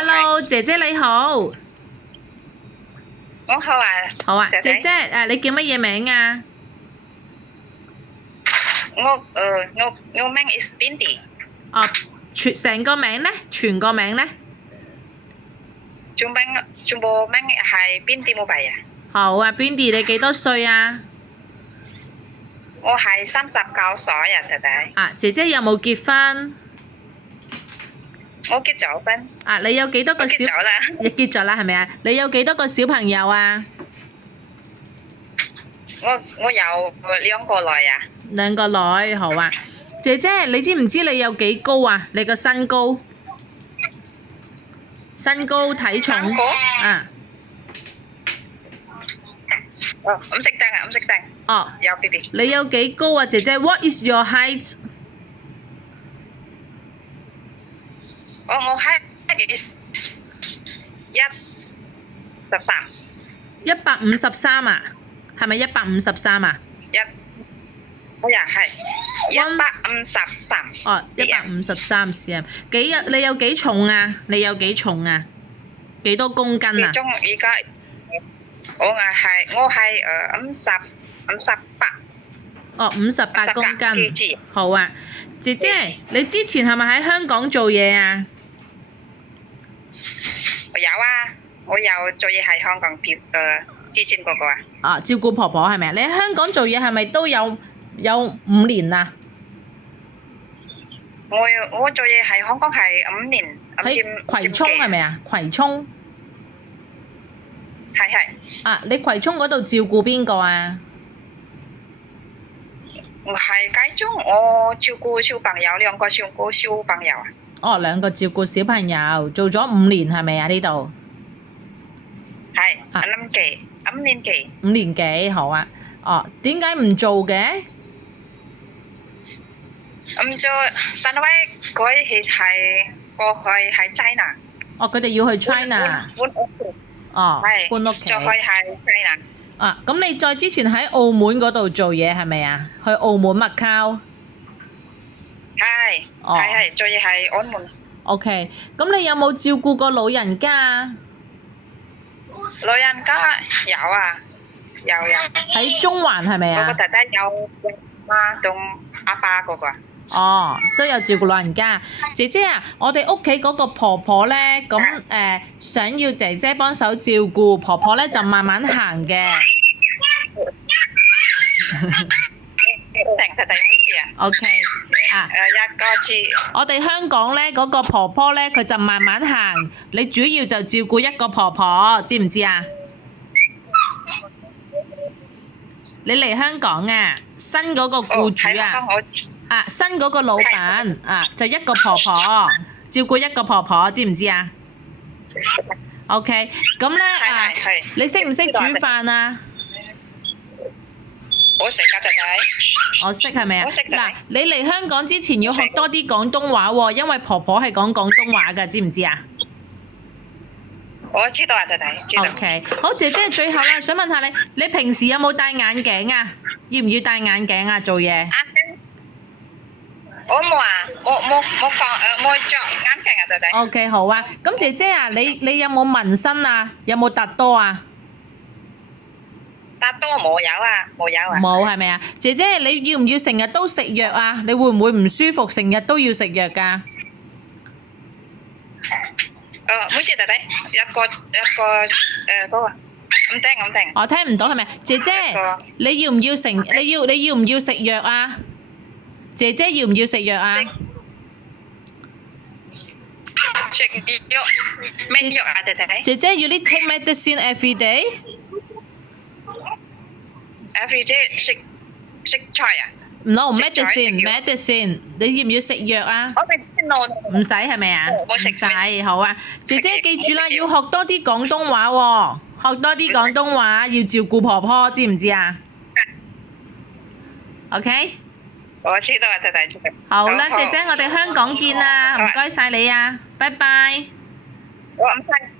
Hello，姐姐你好。我好啊，好啊，姐姐姐姐你叫乜嘢名啊？我名 is Binti，哦，成個名呢？全個名呢？全部名係 Binti Mobile 啊。好啊，Bindy 你幾多歲啊？我係39歲啊，姐姐。啊，姐姐有冇結婚？我結咗婚，啊，你有幾多我個小？結咗啦。你結咗啦，係咪啊？你有幾多個小朋友啊？我有兩個女啊。兩個女，好啊。姐姐，你知唔知你有幾高啊？你個身高？身高體重三個啊？唔識得啊，唔識得。哦，有 BB。你有幾高啊，姐姐？What is your height？我係113， 153啊？係咪153啊？哎呀係153。哦，153 cm。你有幾重啊？你有幾重啊？幾多公斤啊？其中而家我係58。哦，58公斤。 kg。好啊，姐姐，你之前係咪喺香港做嘢啊？我有啊，我有做嘢喺香港之前嗰個啊。啊，照顧婆婆係咪啊？你喺香港做嘢係咪都有5年啊？我做嘢喺香港係5年，喺葵涌係咪啊？葵涌係。啊，你葵涌嗰度照顧邊個啊？我係街中，我照顧小朋友，2個照顧小朋友啊。哦，兩個照顧小朋友，做咗5年係咪啊？呢度係啊5年幾。 5年幾，好啊。哦，點解唔做嘅？咁就但係佢係過去喺 China。哦，佢哋要去 China。搬屋企。哦，係搬屋企。就去喺 China。啊，咁你再之前喺澳門嗰度做嘢係咪啊？去澳門麥溝。係哦係做嘢喺澳門。OK，咁你有冇照顧過老人家啊？老人家有啊，有。喺中環係咪啊？嗰個弟弟有媽同阿爸嗰個啊。哦，都有照顧老人家。姐姐啊，我哋屋企嗰個婆婆咧，咁想要姐姐幫手照顧，婆婆咧就慢慢行嘅。成弟弟好似啊。OK，啊，一個字。我哋香港咧嗰個婆婆咧，佢就慢慢行，你主要就照顧一個婆婆，知唔知啊？你嚟香港啊，新嗰個僱主啊。啊，新嗰個老闆啊，就一個婆婆照顧一個婆婆，知唔知啊 ？OK，咁咧啊，你識唔識煮飯啊？我識㗎，弟弟。我識係咪啊？我識㗎。嗱，你嚟香港之前要學多啲廣東話喎，因為婆婆係講廣東話㗎，知唔知啊？我知道啊，弟弟，知道。OK，好，姐姐最後啦，想問下你，你平時有冇戴眼鏡啊？要唔要戴眼鏡啊？做嘢？我冇啊，冇着眼鏡啊，弟弟。OK，好啊。咁姐姐啊，你有冇紋身啊？有冇突多啊？突多冇有啊，冇有啊。冇係咪啊？姐姐，你要唔要成日都食藥啊？你會唔會唔舒服，成日都要食藥㗎？每次弟弟一個嗰個唔聽。我聽唔到係咪？姐姐，你要唔要唔要食藥啊？姐姐要唔要食藥啊？食藥咩藥啊，弟弟？姐姐，you need take medicine every day? Every day 食菜啊 No 食菜食藥 medicine，你要唔要食藥啊？我哋先攞。唔使係咪啊？我食唔使，好啊。姐姐記住啦，要學多啲廣東話喎，學多啲廣東話，要照顧婆婆，知唔知啊？OK。我知道啊，弟弟知道。好啦，姐姐，我哋香港見啦，唔該晒你啊，拜拜。我唔該。